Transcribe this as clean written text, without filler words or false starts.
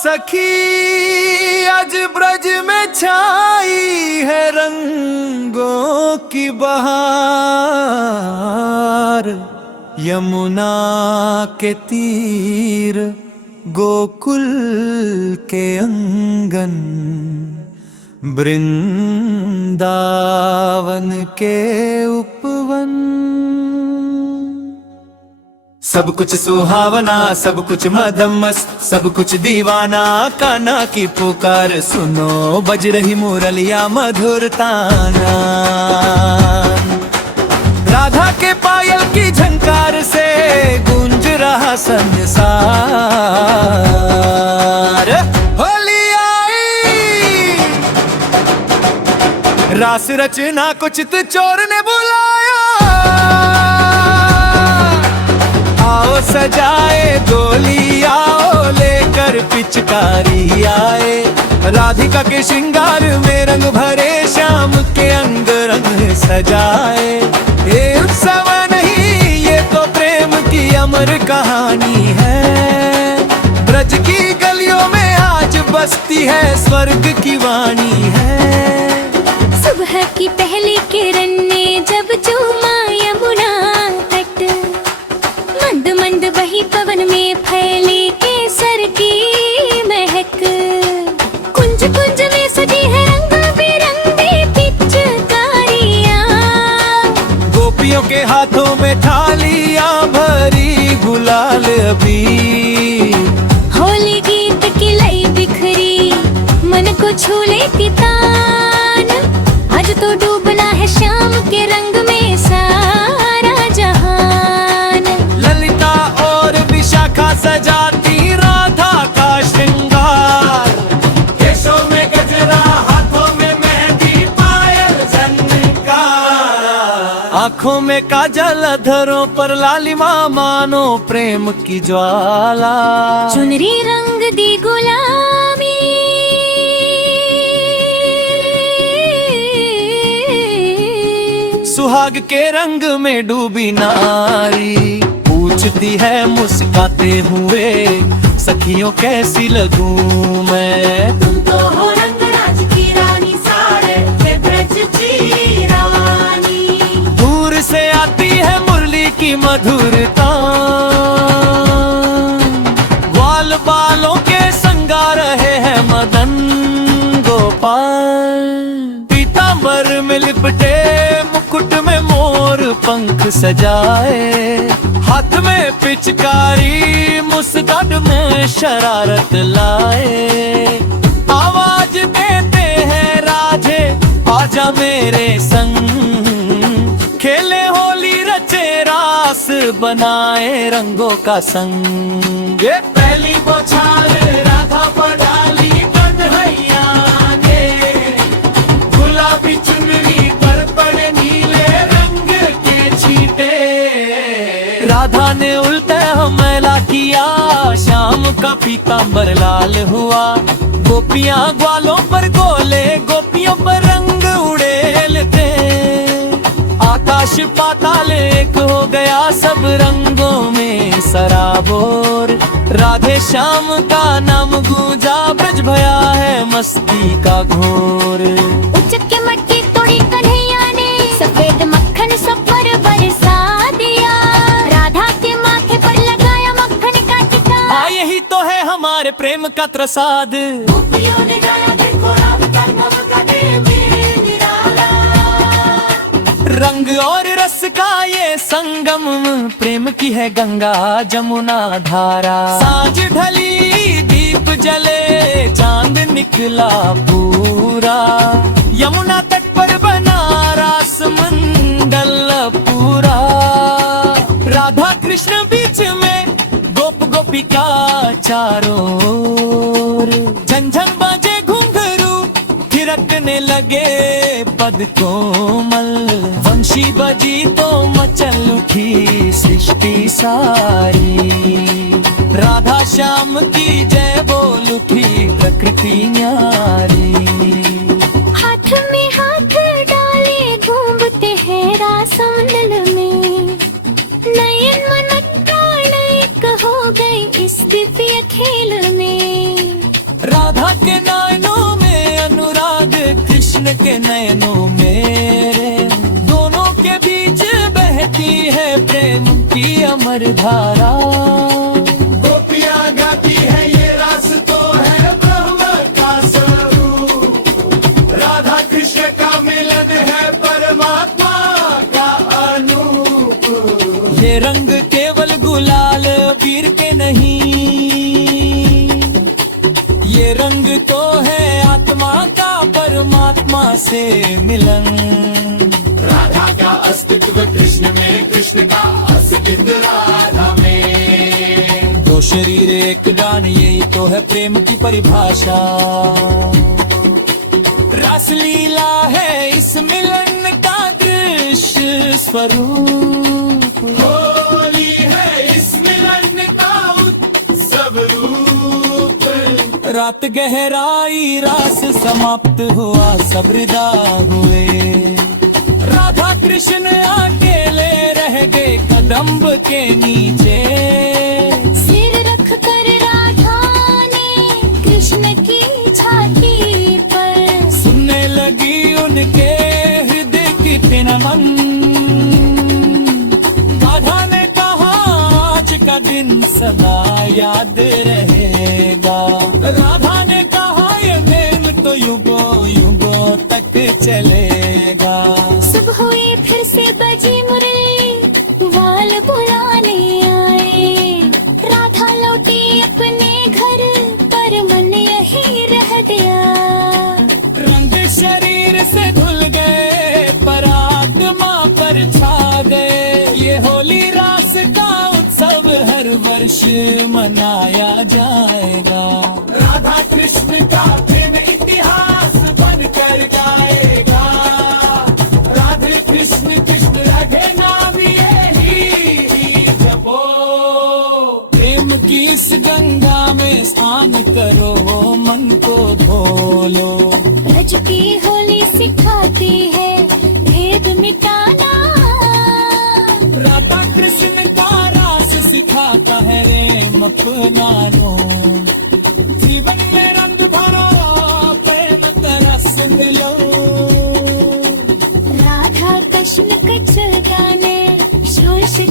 सखी आज ब्रज में छाई है रंगों की बहार। यमुना के तीर गोकुल के अंगन, वृंदावन के उपवन। सब कुछ सुहावना, सब कुछ मदमस्त, सब कुछ दीवाना। कान्हा की पुकार सुनो, बज रही मुरलिया मधुर ताना। राधा के पायल की झंकार से गूंज रहा संसार। होली आई, रास रचना को चित चोर ने बुलाया। आओ सजाए डोली, आओ लेकर पिचकारी आए। राधिका के श्रृंगार में रंग भरे, श्याम के अंग रंग सजाए। ये उत्सव नहीं, ये तो प्रेम की अमर कहानी है। ब्रज की गलियों में आज बसती है स्वर्ग की वाणी है। सुबह की पहली किरण ने जब चूमा यमुना तट, मंद मंद वही पवन में फैली केसर की महक। कुंज कुंज में सजी है रंग बिरंगी पिचकारियां। गोपियों के हाथों में थालियां भरी गुलाल अबीर। होली गीत की लई बिखरी, मन को छू लेती तान। आज तो डूबना है श्याम के रंग में सारा जहान। ललिता और विशाखा सजाती राधा का श्रृंगार। केशों में गजरा, हाथों में मेहंदी, पायल झनकार। आंखों में काजल, अधरों पर लालिमा, मानो प्रेम की ज्वाला। चुनरी रंग दी गुलामी, सुहाग के रंग में डूबी नारी। पूछती है मुस्काते हुए, सखियों कैसी लगूं मैं। तुम तो हो रंगराज की रानी, सारे के ब्रज की रानी। दूर से आती है मुरली की मधुरता, ग्वाल बालों के संगा रहे हैं मदन गोपाल। पीतांबर में लिपटे, मुकुट में मोर पंख सजाए। हाथ में पिचकारी, मुस्कान में शरारत लाए। आवाज देते हैं राधे, आजा मेरे संग। खेले होली, रचे रास, बनाए रंगों का संग। ये पहली बौछार राधा पर डाली कन्हैया ने। गुलाबी चुनरी पर पड़े नीले रंग के छींटे। राधा ने उल्टा हमला किया, श्याम का पीतांबर लाल हुआ। गोपियां ग्वालों पर गोले, गोपियों पर रंग उड़ेलते। आकाश पाताल एक हो गया, सब रंगों में सराबोर। राधे श्याम का नाम गूंजा, ब्रज भया है मस्ती का घोर। उचक के मटकी तोड़ी कन्हैया ने, सफेद मक्खन सब पर बरसा दिया। राधा के माथे पर लगाया मक्खन का टीका। यही तो है हमारे प्रेम का प्रसाद। गोपियों ने गाया, देखो राम का नव का देव निराला। रंग और रस का ये संगम, प्रेम की है गंगा जमुना धारा। साँझ ढली, दीप जले, चांद निकला पूरा। यमुना तट पर बना रास मंडल पूरा। राधा कृष्ण बीच में, गोप गोपिका चारों ओर। झंझन बाजे घुंघरू, थिरकने लगे पद कोमल। वंशी बजी तो मचल उठी सृष्टि सारी। राधा श्याम की जय बोल उठी प्रकृति न्यारी। हाथ में हाथ डाले घूमते हैं रासमंडल में। नयन मन प्राण एक हो गए इस दिव्य खेल में। राधा के नयनों में अनुराग, कृष्ण के नयनों में दोनों के बीच बहती है प्रेम की अमर धारा। गोपियाँ गाती है ये रास तो है ब्रह्म का स्वरूप, राधा कृष्ण का मिलन है परमात्मा का अनूप। ये रंग केवल गुलाल पीर के नहीं, ये रंग तो है आत्मा का परमात्मा से मिलन। राधा का अस्तित्व कृष्ण में, कृष्ण का अस्तित्व राधा में। दो शरीर एक जान, यही तो है प्रेम की परिभाषा। रासलीला है इस मिलन का दृश्य स्वरूप। होली है इस मिलन का उत्सव रूप। रात गहराई रास समाप्त हुआ, सब विदा हुए। राधा कृष्ण अकेले रह गए कदम्ब के नीचे। सिर रख कर राधा ने कृष्ण की छाती पर सुनने लगी उनके हृदय की पिनमन। राधा ने कहा आज का दिन सदा याद रहेगा। राधा ने कहा ये प्रेम तो युगों युगों तक चलेगा। सुबह हुई फिर से बजी मुरली, वाल बुलाने आए। राधा लौटी अपने घर पर मन यही रह गया। रंग शरीर से धुल गए पर आत्मा पर छा गए। ये होली रास का उत्सव हर वर्ष मनाया जाएगा। राधा कृष्ण का प्रेम इतिहास बन कर जाएगा। राधे कृष्ण कृष्ण राधे नाम यही जपो। प्रेम की इस गंगा में स्नान करो, मन को धो लो। ब्रज की होली सिखाती है भेद मिटाना। राधा कृष्ण का रास सिखाता है प्रेम अपना लो। जीवन में रंग भरो, प्रेम तरस मिलो। राधा कृष्ण कचल गाने शोर से